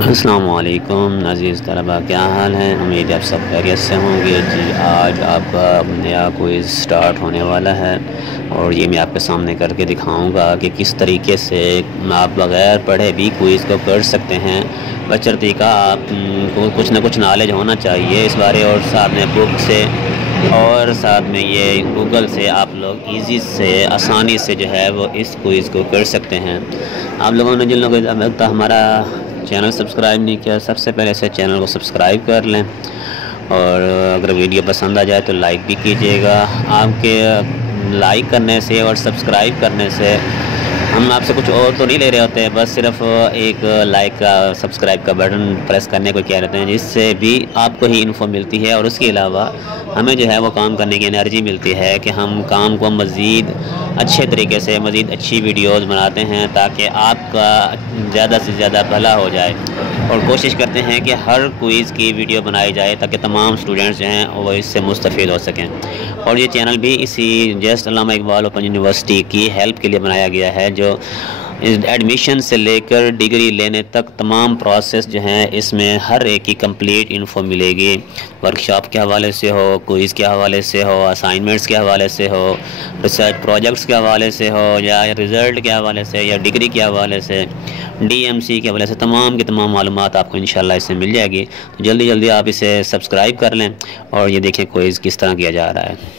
अस्सलाम वालेकुम अज़ीज़ तलबा, क्या हाल है। उम्मीद है आप सब खैरियत से होंगे। जी, आज आपका नया क्विज़ स्टार्ट होने वाला है और ये मैं आपके सामने करके दिखाऊंगा कि किस तरीके से आप बग़ैर पढ़े भी क्विज़ को कर सकते हैं। बशर्ते का आपको कुछ ना कुछ नॉलेज होना चाहिए इस बारे, और साथ में बुक से और साथ में ये गूगल से आप लोग इजी से आसानी से जो है वो इस क्विज़ को कर सकते हैं। आप लोगों ने जिन लोगों ने अब तक हमारा चैनल सब्सक्राइब नहीं किया, सबसे पहले से चैनल को सब्सक्राइब कर लें, और अगर वीडियो पसंद आ जाए तो लाइक भी कीजिएगा। आपके लाइक करने से और सब्सक्राइब करने से हम आपसे कुछ और तो नहीं ले रहे होते हैं, बस सिर्फ एक लाइक का सब्सक्राइब का बटन प्रेस करने को कह रहते हैं, जिससे भी आपको ही इन्फो मिलती है और उसके अलावा हमें जो है वो काम करने की एनर्जी मिलती है कि हम काम को मज़ीद अच्छे तरीके से मज़ीद अच्छी वीडियोस बनाते हैं ताकि आपका ज़्यादा से ज़्यादा भला हो जाए। और कोशिश करते हैं कि हर क्विज़ की वीडियो बनाई जाए ताकि तमाम स्टूडेंट्स जो हैं वो इससे मुस्तफ़ीद हो सकें। और ये चैनल भी इसी जस्ट अल्लामा इकबाल ओपन यूनिवर्सिटी की हेल्प के लिए बनाया गया है, जो एडमिशन से लेकर डिग्री लेने तक तमाम प्रोसेस जो हैं इसमें हर एक की कंप्लीट इन्फो मिलेगी। वर्कशॉप के हवाले से हो, क्विज़ के हवाले से हो, असाइनमेंट्स के हवाले से हो, रिसर्च प्रोजेक्ट्स के हवाले से हो, या रिज़ल्ट के हवाले से, या डिग्री के हवाले से, DMC के हवाले से, तमाम की तमाम मालूमात आपको इंशाल्लाह इससे मिल जाएगी। तो जल्दी जल्दी आप इसे सब्सक्राइब कर लें और ये देखें क्विज़ किस तरह किया जा रहा है।